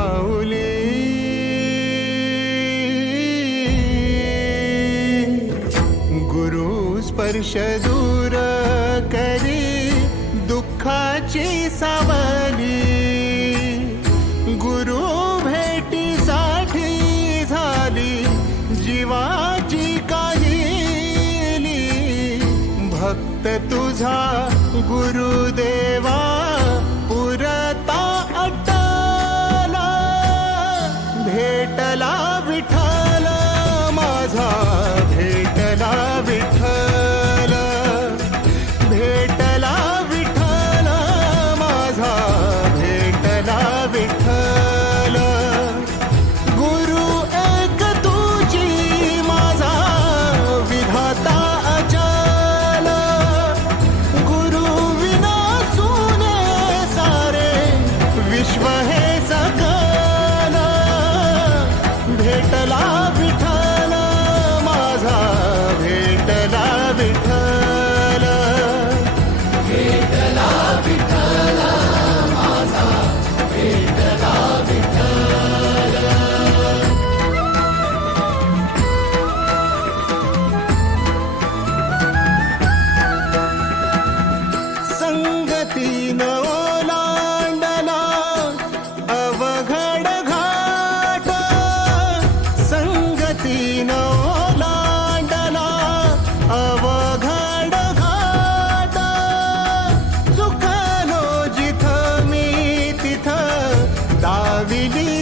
पाऊले गुरु स्पर्श दूर करी दुःखाची सावली गुरु भेटीसाठी झाली जीवाची काहिली भक्त तुझा गुरुदेवा पुरता अटला भेटला विठ्ठल माझा भेटला विठ्ठल भेटला विठ्ठल माझा भेटला विठ्ठल गुरु एक तुझी माझा विधाता अचल गुरु विना सुने सारे विश्व हे सकल भेटला विठ्ठल माझा भेटला विठ्ठल भेटला विठ्ठल माझा भेटला विठ्ठल संगतीन ओलांडला अवघड घाट संगतीन ओलांडला अवघड घाट चुकलो जिथं मी तिथं दाविली